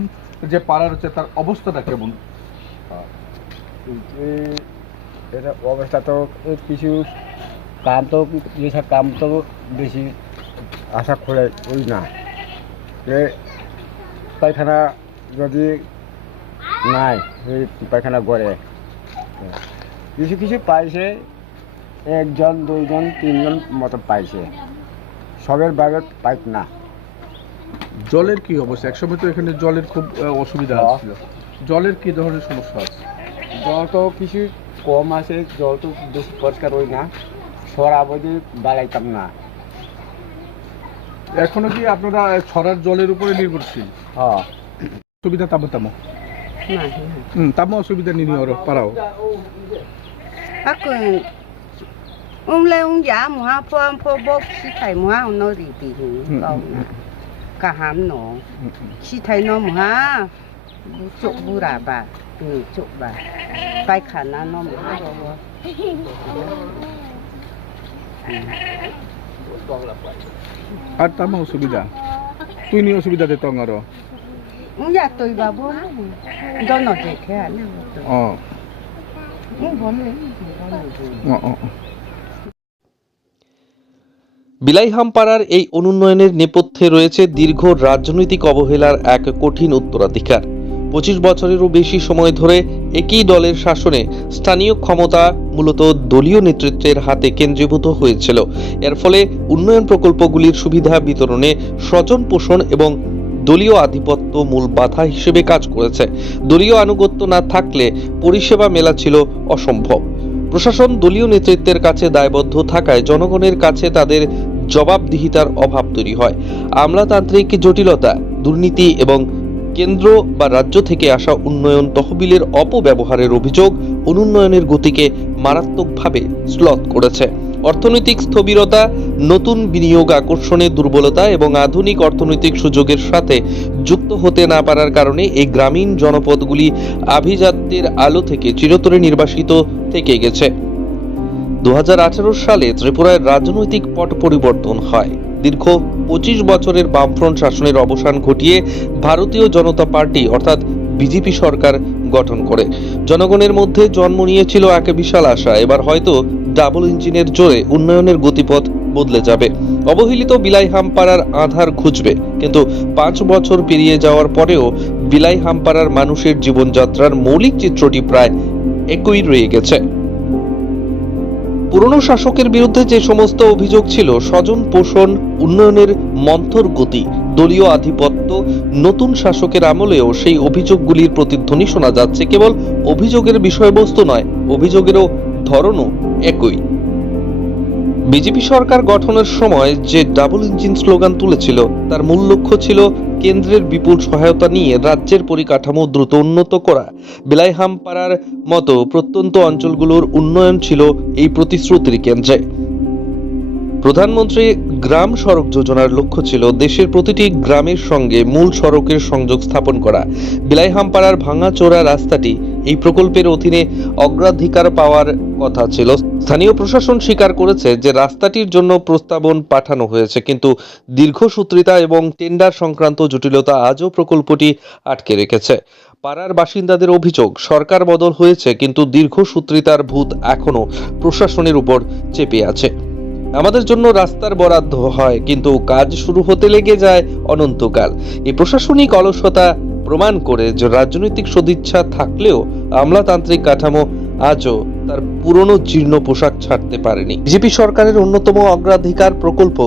যে পাড়া রয়েছে তার অবস্থাটা কেমন? এটা অবস্থা তো কিছু কাম তো যেসব কাম তো বেশি আশা করে ওই না, যে পায়খানা যদি নাই এই পায়খানা গড়ে কিছু কিছু পাইছে, 1জন 2জন 3জন মতো পাইছে, সবের ভাগে পাইত না। জলের কি অবস্থা? একসময় তো এখানে জলের খুব অসুবিধা ছিল। জলের কি ধরনের সমস্যা আছে? জল তো কিছু কম আছে, জল তো বেশি পরিষ্কার হয় না, সরাবধি বাড়াইতাম না। এখনো কি আপনারা ছড়ার জলের উপরে নির্ভরশীল? হ্যাঁ, সুবিধা তামো তামো অসুবিধা নিনি ওর পারাও। Aku le ya mua po bok si thai mua no di di kau ka ham no si thai no mua chuk bura ba ni chuk ba pai khana no mua bo আর তামো অসুবিধা তুই নি অসুবিধা দে তঙ্গার? ya tôi ba bo do no de khe na O bo le ও বিলাইহাম পাড়ার এই অনুন্নয়নের নেপথ্যে রয়েছে দীর্ঘ রাজনৈতিক অবহেলার এক কঠিন উত্তরাধিকার। 25 বছরেরও বেশি সময় ধরে একই দলের শাসনে স্থানীয় ক্ষমতা মূলত দলীয় নেতৃত্বের হাতে কেন্দ্রীভূত হয়েছিল। এর ফলে উন্নয়ন প্রকল্পগুলির সুবিধা বিতরণে স্বজন পোষণ এবং দলীয় আধিপত্য মূল বাধা হিসেবে কাজ করেছে। দলীয় আনুগত্য না থাকলে পরিষেবা মেলা ছিল অসম্ভব। প্রশাসন দলীয় নেতৃত্বের কাছে দায়বদ্ধ থাকায় জনগণের কাছে তাদের জবাবদিহিতার অভাব তৈরি হয়। আমলাতান্ত্রিক জটিলতা, দুর্নীতি এবং কেন্দ্র বা রাজ্য থেকে আসা উন্নয়ন তহবিলের অপব্যবহারের অভিযোগ অনুন্নয়নের গতিকে মারাত্মকভাবে শ্লথ করেছে। অর্থনৈতিক স্থবিরতা, নতুন বিনিয়োগ আকর্ষণে দুর্বলতা এবং আধুনিক অর্থনৈতিক সুযোগের সাথে যুক্ত হতে না পারার কারণে এই গ্রামীণ জনপদগুলি আভিজাত্যের আলো থেকে চিরতরে নির্বাসিত থেকে গেছে। 2018 সালে ত্রিপুরায় রাজনৈতিক পট পরিবর্তন হয়। দীর্ঘ 25 বছরের বামফ্রন্ট শাসনের অবসান ঘটিয়ে ভারতীয় জনতা পার্টি অর্থাৎ বিজেপি সরকার গঠন করে। জনগণের মধ্যে জন্ম নিয়েছিল এক বিশাল আশা, এবার হয়তো ডাবল ইঞ্জিনের জোরে উন্নয়নের গতিপথ বদলে যাবে। অবহেলিত বিলাইহামপাড়ার আধার ঘুচবে, কিন্তু 5 বছর পেরিয়ে যাওয়ার পরেও বিলাইহামপাড়ার মানুষের জীবনযাত্রার মৌলিক চিত্রটি প্রায় একই রয়ে গেছে। পুরনো শাসকের বিরুদ্ধে যে সমস্ত অভিযোগ ছিল, স্বজন পোষণ, উন্নয়নের মন্থর গতি, দলীয় আধিপত্য, নতুন শাসকের আমলেও সেই অভিযোগগুলির প্রতিধ্বনি শোনা যাচ্ছে। কেবল অভিযোগের বিষয়বস্তু নয়, অভিযোগেরও ধরনও একই। বিজেপি সরকার গঠনের সময় যে ডাবল ইঞ্জিন স্লোগান তুলেছিল, তার মূল লক্ষ্য ছিল কেন্দ্রের বিপুল সহায়তা নিয়ে রাজ্যের পরিকাঠামো দ্রুত উন্নত করা। বিলাইহামপাড়ার মতো প্রত্যন্ত অঞ্চলগুলোর উন্নয়ন ছিল এই প্রতিশ্রুতির কেন্দ্রে। প্রধানমন্ত্রী গ্রাম সড়ক যোজনার লক্ষ্য ছিল দেশের প্রতিটি গ্রামের সঙ্গে মূল সড়কের সংযোগ স্থাপন করা। বিলাইহামপাড়ার ভাঙাচোরা রাস্তাটি এই প্রকল্পের অধীনে অগ্রাধিকার পাওয়ার কথা ছিল। স্থানীয় প্রশাসন স্বীকার করেছে যে রাস্তাটির জন্য প্রস্তাবন পাঠানো হয়েছে, কিন্তু দীর্ঘসূত্রিতা এবং টেন্ডার সংক্রান্ত জটিলতা আজও প্রকল্পটি আটকে রেখেছে। পাড়ার বাসিন্দাদের অভিযোগ, সরকার বদল হয়েছে কিন্তু দীর্ঘসূত্রিতার ভূত এখনো প্রশাসনের উপর চেপে আছে। আমাদের জন্য রাস্তার বরাদ্দ হয়, কিন্তু কাজ শুরু হতে লেগে যায় অনন্তকাল। এই প্রশাসনিক অলসতা প্রমাণ করে যে রাজনৈতিক সদিচ্ছা থাকলেও আমলাতান্ত্রিক কাঠামো আজও তার পুরনো জীর্ণ পোশাক ছাড়তে পারেনি। বিজেপি সরকারের অন্যতম অগ্রাধিকার প্রকল্প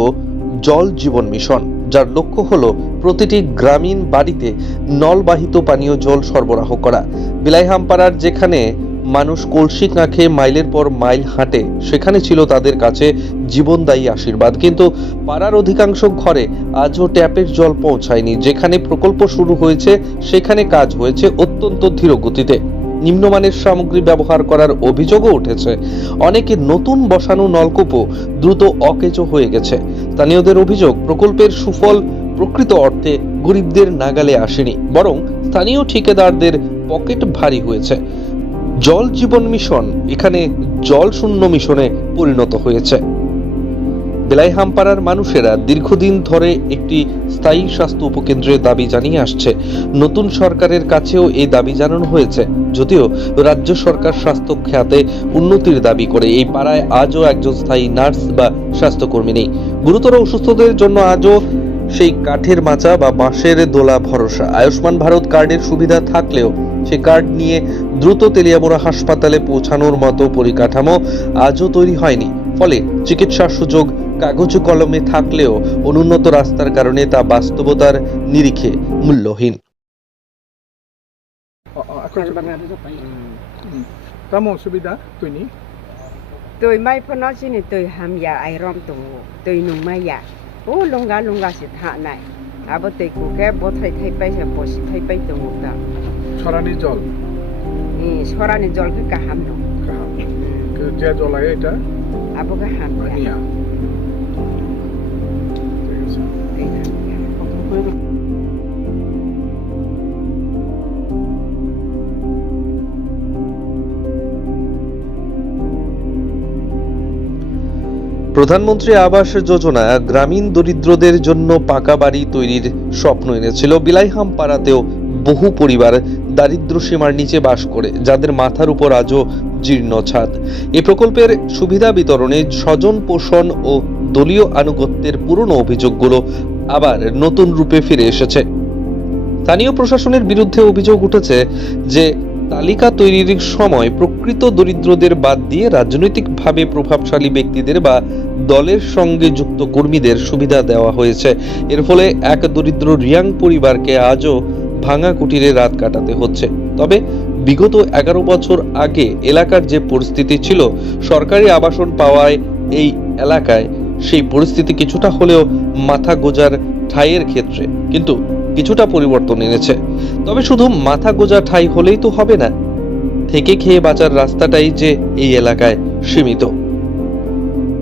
জল জীবন মিশন, যার লক্ষ্য হলো প্রতিটি গ্রামীণ বাড়িতে নলবাহিত পানীয় জল সরবরাহ করা। বিলাইহামপাড়ার যেখানে মানুষ কলসি কাঁখে মাইলের পর মাইল হাঁটে, সেখানে ছিল তাদের কাছে জীবনদায়ী আশীর্বাদ। কিন্তু পাড়ার অধিকাংশ ঘরে আজও ট্যাপের জল পৌঁছায়নি। যেখানে প্রকল্প শুরু হয়েছে সেখানে কাজ হয়েছে অত্যন্ত ধীর গতিতে। নিম্নমানের সামগ্রী ব্যবহার করার অভিযোগও উঠেছে। অনেকে নতুন বসানো নলকূপও দ্রুত অকেজো হয়ে গেছে। স্থানীয়দের অভিযোগ, প্রকল্পের সুফল প্রকৃত অর্থে গরিবদের নাগালে আসেনি, বরং স্থানীয় ঠিকাদারদের পকেট ভারী হয়েছে। জল জীবন মিশন এখানে জল শূন্য মিশনে পরিণত হয়েছে। বিলাইহামপাড়ার মানুষেরা দীর্ঘদিন ধরে একটি স্থায়ী স্বাস্থ্য উপকেন্দ্রের দাবি জানিয়ে আসছে। নতুন সরকারের কাছেও এই দাবি জানানো হয়েছে, যদিও রাজ্য সরকার স্বাস্থ্য খাতে উন্নতির দাবি করে। এই পাড়ায় আজও একজন স্থায়ী নার্স বা স্বাস্থ্যকর্মী নেই। গুরুতর অসুস্থদের জন্য আজও সেই কাঠের মাচা বা বাঁশের দোলা ভরসা। আয়ুষ্মান ভারত কার্ডের সুবিধা থাকলেও সে কার্ড নিয়ে দ্রুত তেলিয়ামুড়া হাসপাতালে পৌঁছানোর মতো পরিকাঠামো আজও তৈরি হয়নি। ফলে চিকিৎসার সুযোগ কাগজ কলমে থাকলেও অনুন্নত রাস্তার কারণে তা বাস্তবতার নিরিখে মূল্যহীন। তেমন সুবিধা তুই tôi mai phân nó xin thì tôi ham ya ai rom tụ tôi nung mai ya ô lunga sẽ hạ này à bữa tôi cũng cái bữa thay bay sẽ bữa thay bay tụ đó সরানি জল, সরানি জল কে কাহাম ন যে জল আয় এটা আবো কে হাম নিয়া। ঠিক আছে। প্রধানমন্ত্রী আবাস যোজনা গ্রামীণ দরিদ্রদের জন্য পাকা বাড়ি তৈরির স্বপ্ন এনেছিল। বিলাইহামপাড়াতেও বহু পরিবার দারিদ্র সীমার নিচে বাস করে, যাদের মাথার উপর আজও জীর্ণ ছাদ। এই প্রকল্পের সুবিধা বিতরণে স্বজন পোষণ ও দলীয় আনুগত্যের পুরনো অভিযোগগুলো আবার নতুন রূপে ফিরে এসেছে। স্থানীয় প্রশাসনের বিরুদ্ধে অভিযোগ উঠেছে যে তালিকা তৈরির সময় প্রকৃত দরিদ্রদের বাদ দিয়ে রাজনৈতিকভাবে প্রভাবশালী ব্যক্তিদের বা দলের সঙ্গে যুক্ত কর্মীদের সুবিধা দেওয়া হয়েছে। এর ফলে এক দরিদ্র রিয়াং পরিবারকে আজও ভাঙা কুটিরে রাত কাটাতে হচ্ছে। তবে বিগত 11 বছর আগে এলাকার যে পরিস্থিতি ছিল, সরকারি আবাসন পাওয়ায় এই এলাকায় সেই পরিস্থিতি কিছুটা হলেও মাথা গোজার ঠাঁইয়ের ক্ষেত্রে কিন্তু কিছুটা পরিবর্তন এনেছে। তবে শুধু মাথা গোজা ঠাঁই হলেই তো হবে না, থেকে খেয়ে বাঁচার রাস্তাটাই যে এই এলাকায় সীমিত।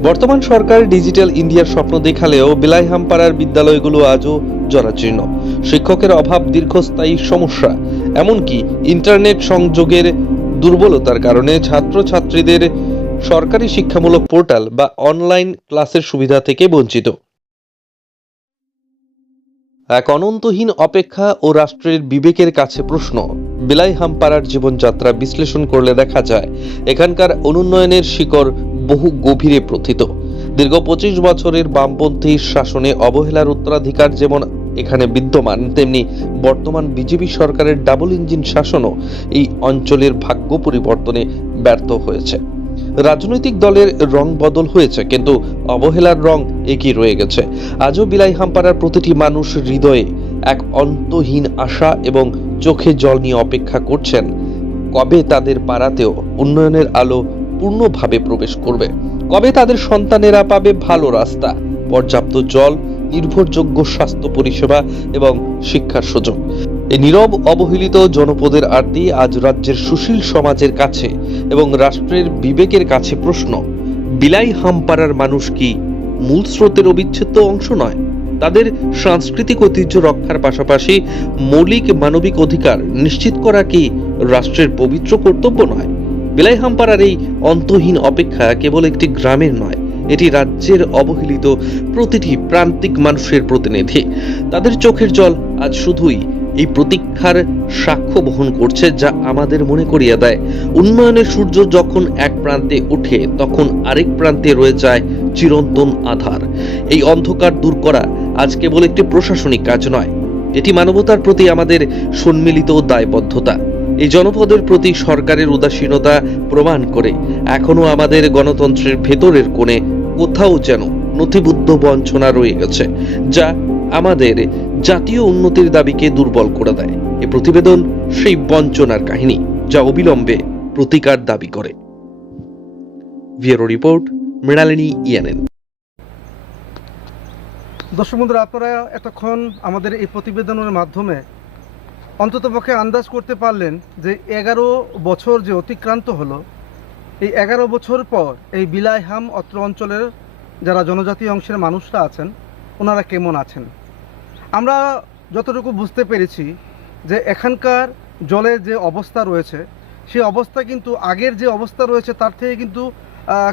বর্তমান সরকার ডিজিটাল ইন্ডিয়ার স্বপ্ন দেখালেও বিলাইহামপাড়ার বিদ্যালয়গুলো আজও জরাজীর্ণ। শিক্ষকের অভাব দীর্ঘস্থায়ী সমস্যা, এমনকি ইন্টারনেট সংযোগের দুর্বলতার কারণে ছাত্রছাত্রীদের সরকারি শিক্ষামূলক পোর্টাল বা অনলাইন ক্লাসের সুবিধা থেকে বঞ্চিত। এক অনন্তহীন অপেক্ষা ও রাষ্ট্রের বিবেকের কাছে প্রশ্ন। বিলাইহামপাড়ার জীবনযাত্রা বিশ্লেষণ করলে দেখা যায় এখানকার অনুন্নয়নের শিকড় বহু গভীরে প্রথিত। দীর্ঘ 25 বছরের বামপন্থী শাসনে অবহেলার উত্তরাধিকার যেমন এখানে বিদ্যমান, তেমনি বর্তমান বিজেপি সরকারের ডাবল ইঞ্জিন শাসনও এই অঞ্চলের ভাগ্য পরিবর্তনে ব্যর্থ হয়েছে। রাজনৈতিক দলের রং বদল হয়েছে, কিন্তু অবহেলার রং একই রয়ে গেছে। আজও বিলাইহামপাড়ার প্রতিটি মানুষ হৃদয়ে এক অন্তহীন আশা এবং চোখে জল নিয়ে অপেক্ষা করছেন কবে তাদের পাড়াতেও উন্নয়নের আলো পূর্ণভাবে প্রবেশ করবে, কবে তাদের সন্তানেরা পাবে ভালো রাস্তা, পর্যাপ্ত জল, নির্ভরযোগ্য স্বাস্থ্য পরিষেবা এবং শিক্ষার সুযোগ। এই নীরব অবহেলিত জনপদের আরতি আজ রাজ্যের সুশীল সমাজের কাছে এবং রাষ্ট্রের বিবেকের কাছে প্রশ্ন। বিলাইহামপাড়ার মানুষ কি মূল স্রোতের অবিচ্ছেদ্য অংশ নয়? তাদের সাংস্কৃতিক ঐতিহ্য রক্ষার পাশাপাশি মৌলিক মানবিক অধিকার নিশ্চিত করা কি রাষ্ট্রের পবিত্র কর্তব্য নয়? বিলাইহামপাড়ার এই অন্তহীন অপেক্ষা কেবল একটি গ্রামের নয়, এটি রাজ্যের অবহেলিত প্রতিটি প্রান্তিক মানুষের প্রতিনিধি। তাদের চোখের জল আজ শুধুই এই প্রতীক্ষার সাক্ষ্য বহন করছে, যা আমাদের মনে করিয়ে দেয় উন্নয়নের সূর্য যখন এক প্রান্তে ওঠে তখন আরেক প্রান্তে রয়ে যায় চিরন্তন আধার। এই অন্ধকার দূর করা আজ কেবল একটি প্রশাসনিক কাজ নয়, এটি মানবতার প্রতি আমাদের সম্মিলিত দায়বদ্ধতা। এই জনপদের প্রতি সরকারের উদাসীনতা প্রমাণ করে এখনো আমাদের গণতন্ত্রের ভেতরের কোণে কোথাও যেন নথিবদ্ধ বঞ্চনা রয়ে গেছে, যা আমাদের জাতীয় উন্নতির দাবিকে দুর্বল করে দেয়। এই প্রতিবেদন সেই বঞ্চনার কাহিনী, যা অবিলম্বে প্রতিকার দাবি করে। Bureau report, Mrinalini ENN. দর্শক বন্ধুরা, আপনারা এতক্ষণ আমাদের এই প্রতিবেদনের মাধ্যমে অন্ততপক্ষে আন্দাজ করতে পারলেন যে 11 বছর যে অতিক্রান্ত হলো, এই 11 বছর পর এই বিলাইহাম অত্র অঞ্চলের যারা জনজাতি অংশের মানুষরা আছেন ওনারা কেমন আছেন। আমরা যতটুকু বুঝতে পেরেছি যে এখানকার জলের যে অবস্থা রয়েছে সেই অবস্থা কিন্তু আগের যে অবস্থা রয়েছে তার থেকে কিন্তু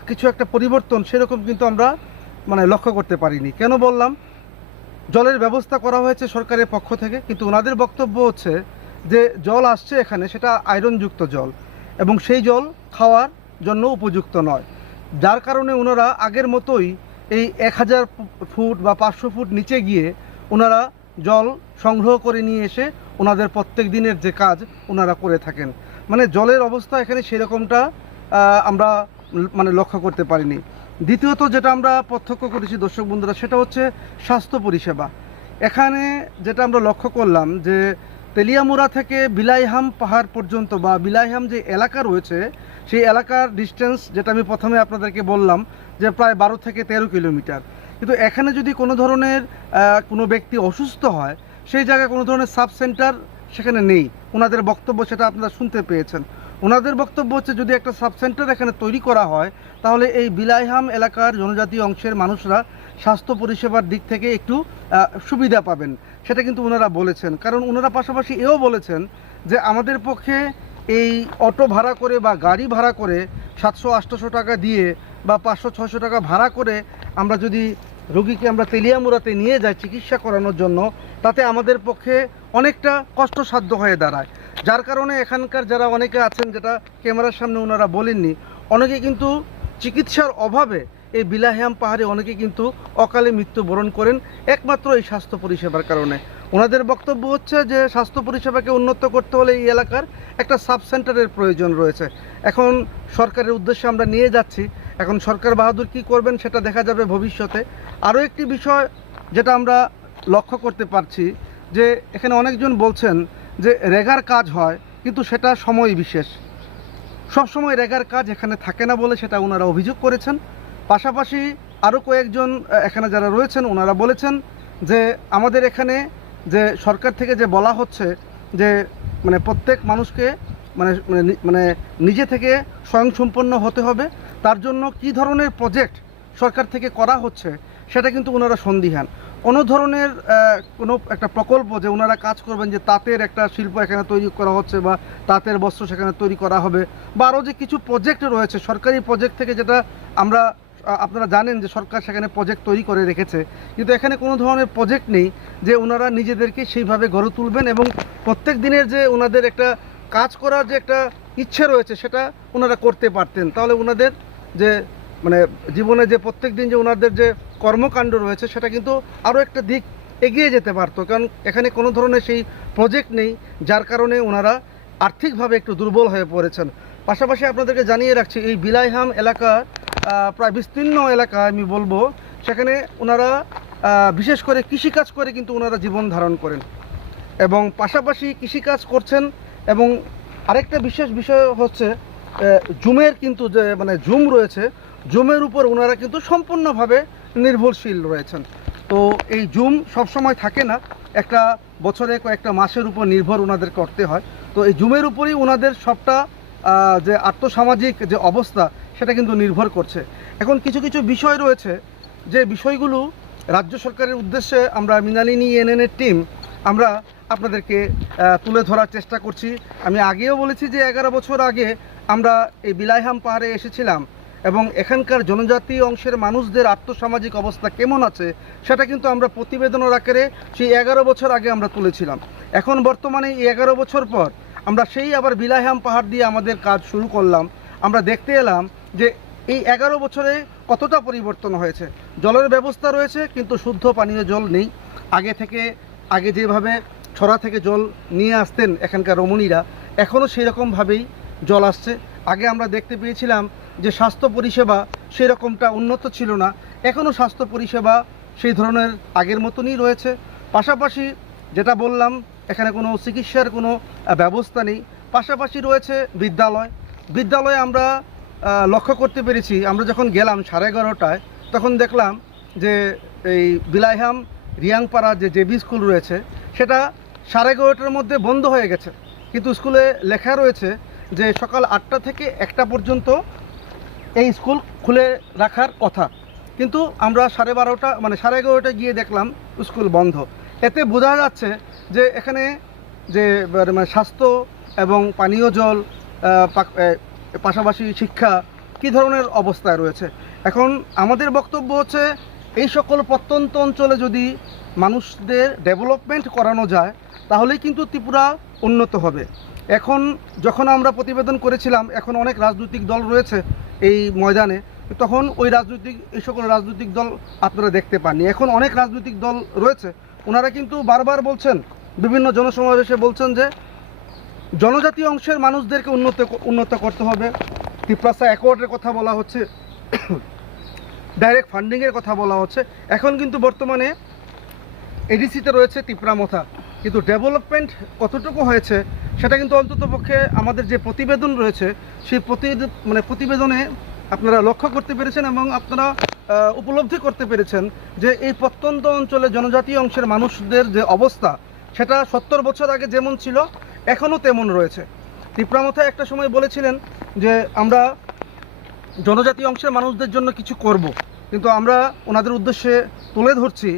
কিছু একটা পরিবর্তন সেরকম কিন্তু আমরা লক্ষ্য করতে পারিনি। কেন বললাম? জলের ব্যবস্থা করা হয়েছে সরকারের পক্ষ থেকে, কিন্তু ওনাদের বক্তব্য হচ্ছে যে জল আসছে এখানে সেটা আয়রনযুক্ত জল এবং সেই জল খাওয়ার জন্য উপযুক্ত নয়, যার কারণে ওনারা আগের মতোই এই 1000 ফুট বা 500 ফুট নিচে গিয়ে ওনারা জল সংগ্রহ করে নিয়ে এসে ওনাদের প্রত্যেক দিনের যে কাজ ওনারা করে থাকেন। জলের অবস্থা এখানে সেরকমটা আমরা লক্ষ্য করতে পারিনি। দ্বিতীয়ত যেটা আমরা প্রত্যক্ষ করেছি দর্শক বন্ধুরা, সেটা হচ্ছে স্বাস্থ্য পরিষেবা। এখানে যেটা আমরা লক্ষ্য করলাম যে তেলিয়ামুড়া থেকে বিলাইহাম পাহাড় পর্যন্ত বা বিলাইহাম যে এলাকা রয়েছে সেই এলাকার ডিস্টেন্স, যেটা আমি প্রথমে আপনাদেরকে বললাম যে প্রায় 12 থেকে 13 কিলোমিটার। কিন্তু এখানে যদি কোনো ধরনের কোনো ব্যক্তি অসুস্থ হয় সেই জায়গায় কোনো ধরনের সাব সেন্টার সেখানে নেই। ওনাদের বক্তব্য সেটা আপনারা শুনতে পেয়েছেন। ওনাদের বক্তব্য হচ্ছে যদি একটা সাব সেন্টার এখানে তৈরি করা হয় তাহলে এই বিলাইহাম এলাকার জনজাতি অংশের মানুষরা স্বাস্থ্য পরিষেবার দিক থেকে একটু সুবিধা পাবেন, সেটা কিন্তু ওনারা বলেছেন। কারণ ওনারা পাশাপাশি এও বলেছেন যে আমাদের পক্ষে এই অটো ভাড়া করে বা গাড়ি ভাড়া করে 700-800 টাকা দিয়ে বা 500-600 টাকা ভাড়া করে আমরা যদি রোগীকে আমরা তেলিয়ামুড়াতে নিয়ে যাই চিকিৎসা করানোর জন্য, তাতে আমাদের পক্ষে অনেকটা কষ্টসাধ্য হয়ে দাঁড়ায়। যার কারণে এখানকার যারা অনেকে আছেন, যেটা ক্যামেরার সামনে ওনারা বলেননি, অনেকে কিন্তু চিকিৎসার অভাবে এই বিলাইহাম পাহাড়ে অনেকে কিন্তু অকালে মৃত্যুবরণ করেন একমাত্র এই স্বাস্থ্য পরিষেবার কারণে। ওনাদের বক্তব্য হচ্ছে যে স্বাস্থ্য পরিষেবাকে উন্নত করতে হলে এই এলাকার একটা সাব সেন্টারের প্রয়োজন রয়েছে। এখন সরকারের উদ্দেশ্যে আমরা নিয়ে যাচ্ছি, এখন সরকার বাহাদুর কী করবেন সেটা দেখা যাবে ভবিষ্যতে। আরও একটি বিষয় যেটা আমরা লক্ষ্য করতে পারছি যে এখানে অনেকজন বলছেন যে রেগার কাজ হয়, কিন্তু সেটা সময় বিশেষ, সবসময় রেগার কাজ এখানে থাকে না বলে সেটা ওনারা অভিযোগ করেছেন। পাশাপাশি আরও কয়েকজন এখানে যারা রয়েছেন ওনারা বলেছেন যে আমাদের এখানে যে সরকার থেকে যে বলা হচ্ছে যে মানে প্রত্যেক মানুষকে মানে মানে নিজে থেকে স্বয়ংসম্পন্ন হতে হবে, তার জন্য কী ধরনের প্রজেক্ট সরকার থেকে করা হচ্ছে সেটা কিন্তু ওনারা সন্দিহান। কোনো ধরনের কোনো একটা প্রকল্প যে ওনারা কাজ করবেন, যে তাঁতের একটা শিল্প এখানে তৈরি করা হচ্ছে বা তাঁতের বস্ত্র সেখানে তৈরি করা হবে, বা আরও যে কিছু প্রজেক্ট রয়েছে সরকারি প্রজেক্ট থেকে, যেটা আমরা আপনারা জানেন যে সরকার সেখানে প্রজেক্ট তৈরি করে রেখেছে, কিন্তু এখানে কোনো ধরনের প্রজেক্ট নেই যে ওনারা নিজেদেরকে সেইভাবে গড়ে তুলবেন এবং প্রত্যেক দিনের যে ওনাদের একটা কাজ করার যে একটা ইচ্ছে রয়েছে সেটা ওনারা করতে পারতেন। তাহলে ওনাদের যে মানে জীবনে যে প্রত্যেক দিন যে ওনাদের যে কর্মকাণ্ড রয়েছে সেটা কিন্তু আরও একটা দিক এগিয়ে যেতে পারতো, কারণ এখানে কোনো ধরনের সেই প্রজেক্ট নেই, যার কারণে ওনারা আর্থিকভাবে একটু দুর্বল হয়ে পড়েছেন। পাশাপাশি আপনাদেরকে জানিয়ে রাখছি এই বিলাইহাম এলাকা প্রায় বিস্তীর্ণ এলাকা আমি বলবো, সেখানে ওনারা বিশেষ করে কৃষিকাজ করে কিন্তু ওনারা জীবন ধারণ করেন এবং পাশাপাশি কৃষিকাজ করছেন। এবং আরেকটা বিশেষ বিষয় হচ্ছে জুমের কিন্তু যে মানে জুম রয়েছে, জুমের উপর ওনারা কিন্তু সম্পূর্ণভাবে নির্ভরশীল রয়েছেন। তো এই জুম সবসময় থাকে না, একটা বছরে কয়েকটা মাসের উপর নির্ভর ওনাদের করতে হয়। তো এই জুমের উপরই ওনাদের সবটা যে আর্থসামাজিক যে অবস্থা সেটা কিন্তু নির্ভর করছে। এখন কিছু কিছু বিষয় রয়েছে যে বিষয়গুলো রাজ্য সরকারের উদ্দেশ্যে আমরা মৃণালিনী এনএনের টিম আমরা আপনাদেরকে তুলে ধরার চেষ্টা করছি। আমি আগেও বলেছি যে 11 বছর আগে আমরা এই বিলাইহাম পাহাড়ে এসেছিলাম এবং এখানকার জনজাতি অংশের মানুষদের আর্থসামাজিক অবস্থা কেমন আছে সেটা কিন্তু আমরা প্রতিবেদনের আকারে সেই 11 বছর আগে আমরা তুলেছিলাম। এখন বর্তমানে এই 11 বছর পর আমরা সেই আবার বিলাইহাম পাহাড় দিয়ে আমাদের কাজ শুরু করলাম। আমরা দেখতে এলাম যে এই 11 বছরে কতটা পরিবর্তন হয়েছে। জলের ব্যবস্থা রয়েছে কিন্তু শুদ্ধ পানীয় জল নেই। আগে যেভাবে ছড়া থেকে জল নিয়ে আসতেন এখানকার রমণীরা, এখনও সেই রকমভাবেই জল আসছে। আগে আমরা দেখতে পেয়েছিলাম যে স্বাস্থ্য পরিষেবা সেই রকমটা উন্নত ছিল না, এখনও স্বাস্থ্য পরিষেবা সেই ধরনের আগের মতনই রয়েছে। পাশাপাশি যেটা বললাম এখানে কোনো চিকিৎসার কোনো ব্যবস্থা নেই। পাশাপাশি রয়েছে বিদ্যালয়ে আমরা লক্ষ্য করতে পেরেছি, আমরা যখন গেলাম 11:30টায় তখন দেখলাম যে এই বিলাইহাম রিয়াংপাড়া যে জেবি স্কুল রয়েছে সেটা 11:30টার মধ্যে বন্ধ হয়ে গেছে, কিন্তু স্কুলে লেখা রয়েছে যে সকাল 8টা থেকে 1টা পর্যন্ত এই স্কুল খুলে রাখার কথা, কিন্তু আমরা 11:30 গিয়ে দেখলাম স্কুল বন্ধ। এতে বোঝা যাচ্ছে যে এখানে যে মানে স্বাস্থ্য এবং পানীয় জল পাশাপাশি শিক্ষা কী ধরনের অবস্থায় রয়েছে। এখন আমাদের বক্তব্য হচ্ছে এই সকল প্রত্যন্ত অঞ্চলে যদি মানুষদের ডেভেলপমেন্ট করানো যায় তাহলেই কিন্তু ত্রিপুরা উন্নত হবে। এখন যখন আমরা প্রতিবেদন করেছিলাম এখন অনেক রাজনৈতিক দল রয়েছে এই ময়দানে, তখন এই সকল রাজনৈতিক দল আপনারা দেখতে পাননি। এখন অনেক রাজনৈতিক দল রয়েছে, ওনারা কিন্তু বারবার বলছেন, বিভিন্ন জনসমাবেশে বলছেন যে জনজাতি অংশের মানুষদেরকে উন্নত করতে হবে। ত্রিপ্রাসা অ্যাকর্ডের কথা বলা হচ্ছে, ডাইরেক্ট ফান্ডিংয়ের কথা বলা হচ্ছে। এখন কিন্তু বর্তমানে এডিসিতে রয়েছে ত্রিপুরামথা, কিন্তু ডেভেলপমেন্ট কতটুকু হয়েছে সেটা কিন্তু অন্ততপক্ষে আমাদের যে প্রতিবেদন রয়েছে সেই প্রতিবেদনে আপনারা লক্ষ্য করতে পেরেছেন এবং আপনারা উপলব্ধি করতে পেরেছেন যে এই প্রত্যন্ত অঞ্চলে জনজাতি অংশের মানুষদের যে অবস্থা সেটা 70 বছর আগে যেমন ছিল এখনও তেমন রয়েছে। ত্রিপুরামথা একটা সময় বলেছিলেন যে আমরা জনজাতি অংশের মানুষদের জন্য কিছু করব, কিন্তু আমরা ওনাদের উদ্দেশ্যে তুলে ধরছি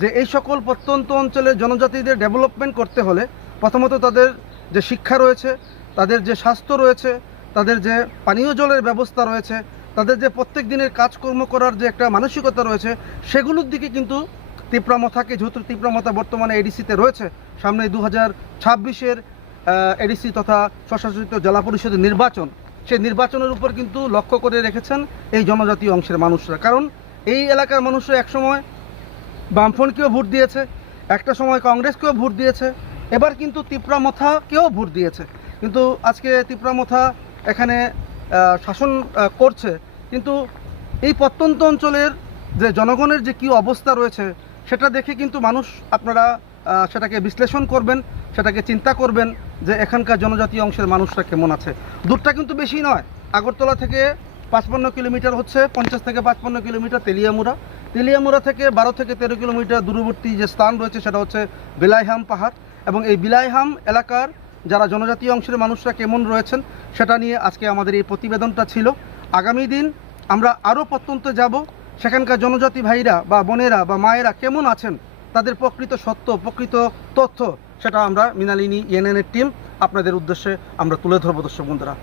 যে এই সকল প্রত্যন্ত অঞ্চলে জনজাতিদের ডেভেলপমেন্ট করতে হলে প্রথমত তাদের যে শিক্ষা রয়েছে, তাদের যে স্বাস্থ্য রয়েছে, তাদের যে পানীয় জলের ব্যবস্থা রয়েছে, তাদের যে প্রত্যেক দিনের কাজকর্ম করার যে একটা মানসিকতা রয়েছে সেগুলোর দিকে কিন্তু ত্রিপুরামথাকে, যেহেতু ত্রিপুরামথা বর্তমানে এডিসিতে রয়েছে, সামনে 2026-এর এডিসি তথা স্বশাসিত জেলা পরিষদের নির্বাচন, সেই নির্বাচনের উপর কিন্তু লক্ষ্য করে রেখেছেন এই জনজাতি অংশের মানুষরা। কারণ এই এলাকার মানুষরা একসময় বামফ্রন্টকেও ভোট দিয়েছে, একটা সময় কংগ্রেসকেও ভোট দিয়েছে, এবার কিন্তু তিপ্রামথাকেও ভোট দিয়েছে। কিন্তু আজকে তিপ্রামথা এখানে শাসন করছে, কিন্তু এই প্রত্যন্ত অঞ্চলের যে জনগণের যে কী অবস্থা রয়েছে সেটা দেখে কিন্তু মানুষ, আপনারা সেটাকে বিশ্লেষণ করবেন, সেটাকে চিন্তা করবেন যে এখানকার জনজাতি অংশের মানুষরা কেমন আছে। দূরটা কিন্তু বেশি নয়, আগরতলা থেকে 55 কিলোমিটার হচ্ছে, 50 থেকে 55 কিলোমিটার তেলিয়ামুড়া। তেলিয়ামুড়া থেকে 12 থেকে 13 কিলোমিটার দূরবর্তী যে স্থান রয়েছে সেটা হচ্ছে বিলাইহাম পাহাড়। এবং এই বিলাইহাম এলাকার যারা জনজাতি অংশের মানুষরা কেমন রয়েছেন সেটা নিয়ে আজকে আমাদের এই প্রতিবেদনটা ছিল। আগামী দিন আমরা আরও প্রত্যন্ত যাব, সেখানকার জনজাতি ভাইরা বা বোনেরা বা মায়েরা কেমন আছেন, তাদের প্রকৃত সত্য, প্রকৃত তথ্য সেটা আমরা মৃণালিনী ENN-এর টিম আপনাদের উদ্দেশ্যে আমরা তুলে ধরবো। দর্শক বন্ধুরা,